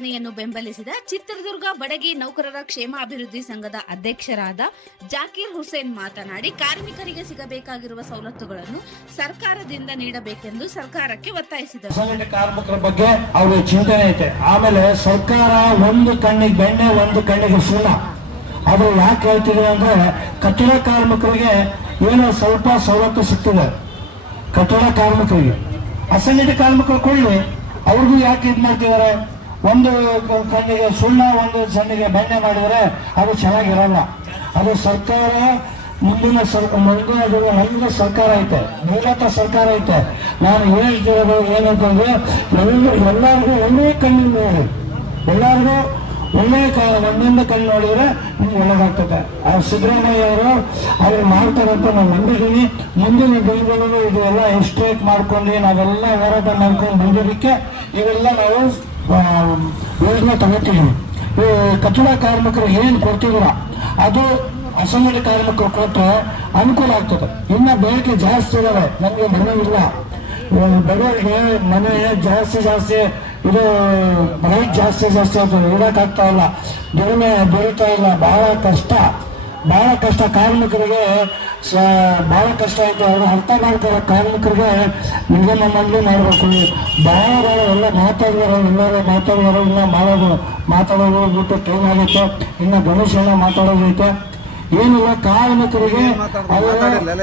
ಪ್ರತಿಭಟನೆಯನ್ನು ಬೆಂಬಲಿಸಿದ ಚಿತ್ರದುರ್ಗ ಬಡಗಿ ನೌಕರರ ಕ್ಷೇಮಾಭಿವೃದ್ಧಿ ಸಂಘದ ಅಧ್ಯಕ್ಷರಾದ ಜಾಕೀರ್ ಹುಸೇನ್ ಮಾತನಾಡಿ, ಕಾರ್ಮಿಕರಿಗೆ ಸಿಗಬೇಕಾಗಿರುವ ಸವಲತ್ತುಗಳನ್ನು ಸರ್ಕಾರದಿಂದ ನೀಡಬೇಕೆಂದು ಸರ್ಕಾರಕ್ಕೆ ಒತ್ತಾಯಿಸಿದರು. ಅಸಂಘಟಿತ ಕಾರ್ಮಿಕರ ಬಗ್ಗೆ ಅವ್ರಿಗೆ ಚಿಂತನೆ ಐತೆ. ಆಮೇಲೆ ಸರ್ಕಾರ ಒಂದು ಕಣ್ಣಿಗೆ ಬೆಣ್ಣೆ ಒಂದು ಕಣ್ಣಿಗೆ ಸುಣ್ಣ. ಅದು ಯಾಕೆ ಹೇಳ್ತಿದ್ರು ಅಂದ್ರೆ, ಕಟ್ಟಡ ಕಾರ್ಮಿಕರಿಗೆ ಏನೋ ಸ್ವಲ್ಪ ಸವಲತ್ತು ಸಿಗ್ತದೆ ಕಟ್ಟಡ ಕಾರ್ಮಿಕರಿಗೆ. ಅಸಂಘಟಿತ ಕಾರ್ಮಿಕರು ಕೊಳ್ಳಿ, ಅವ್ರಿಗೂ ಯಾಕೆ ಇದು ಮಾಡ್ತಿದ್ದಾರೆ? ಒಂದು ಕಣ್ಣಿಗೆ ಸುಣ್ಣ ಒಂದು ಕಣ್ಣಿಗೆ ಬೆಣ್ಣೆ ಮಾಡಿದರೆ ಅದು ಚೆನ್ನಾಗಿರಲ್ಲ. ಅದು ಸರ್ಕಾರ ಮುಂದಿನ ನಮ್ಗೆ ಸರ್ಕಾರ ಐತೆ, ಮೂಲತಃ ಸರ್ಕಾರ ಐತೆ. ನಾನು ಹೇಳ್ತಿರೋದು ಏನಂತಂದ್ರೆ, ಎಲ್ಲರಿಗೂ ಒಂದೇ ಕಣ್ಣಿಗೆ ನೋಡಿ, ಎಲ್ಲರಿಗೂ ಒಂದೊಂದು ಕಣ್ಣು ನೋಡಿದ್ರೆ ನಿಮ್ಗೆ ಒಳ್ಳೇದಾಗ್ತದೆ. ಸಿದ್ದರಾಮಯ್ಯ ಅವರು ಅವ್ರು ಮಾಡ್ತಾರಂತ ನಾನು ನಂಬಿದ್ದೀನಿ. ಮುಂದಿನ ದಿನಗಳಲ್ಲೂ ಇದೆಲ್ಲ ಎಸ್ಟ್ರೇಟ್ ಮಾಡ್ಕೊಂಡು ನಾವೆಲ್ಲ ಹೋರಾಟ ಮಾಡ್ಕೊಂಡು ಬಂದಿದ್ದಕ್ಕೆ ಇವೆಲ್ಲ ನಾವು ಯೋಜನೆ ತಗೋತೀವಿ. ಈ ಕಟ್ಟಡ ಕಾರ್ಮಿಕರು ಏನು ಕೊಡ್ತಿದ್ರ ಅದು ಅಸಂಘಟಿತ ಕಾರ್ಮಿಕರು ಕೊಟ್ಟರೆ ಅನುಕೂಲ ಆಗ್ತದೆ. ಇನ್ನು ಬೇಡಿಕೆ ಜಾಸ್ತಿ ಇದಾವೆ. ನಮಗೆ ಮನೆ ಇಲ್ಲ, ಬಡವರಿಗೆ ಮನೆ ಜಾಸ್ತಿ ಇದು ರೇಟ್ ಜಾಸ್ತಿ ಆಗ್ತದೆ, ಇಡಕ್ಕಾಗ್ತಾ ಇಲ್ಲ, ದುಡಿಮೆ ದೊರೀತಾ ಇಲ್ಲ. ಬಹಳ ಕಷ್ಟ ಕಾರ್ಮಿಕರಿಗೆ ಬಹಳ ಕಷ್ಟ ಐತೆ. ಅವರು ಅರ್ಥ ಮಾಡ್ತಾರೆ. ಕಾರ್ಮಿಕರಿಗೆ ನಿಗಮ ಮಂಡಳಿ ಮಾಡಬೇಕು. ಬಹಳ ಎಲ್ಲ ಮಾತಾಡಿದಾರೆ ಇನ್ನ ಮಾತಾಡೋದು ಬಿಟ್ಟು ಟೈಮ್ ಆಗುತ್ತೆ. ಇನ್ನು ಗಣೇಶನ ಮಾತಾಡೋದೈತೆ. ಏನಿಲ್ಲ, ಕಾರ್ಮಿಕರಿಗೆ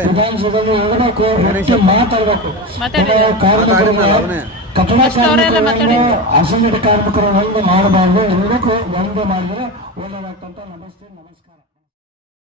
ವಿಧಾನಸಭೆಯಲ್ಲಿ ಹೇಳಬೇಕು, ಮಾತಾಡಬೇಕು. ಕಾರ್ಮಿಕರಿಗೆ ಕಟ್ಟಡ ಕಾರ್ಮಿಕರು ಅಸಂಘಟಿತ ಕಾರ್ಮಿಕರು ಒಂದು ಮಾಡಬಾರ್ದು, ಎಲ್ಲಕ್ಕೂ ಒಂದು ಮಾಡಿದ್ರೆ ಒಳ್ಳೆದಾಗ್ತಂತ. ನಮಸ್ತೆ.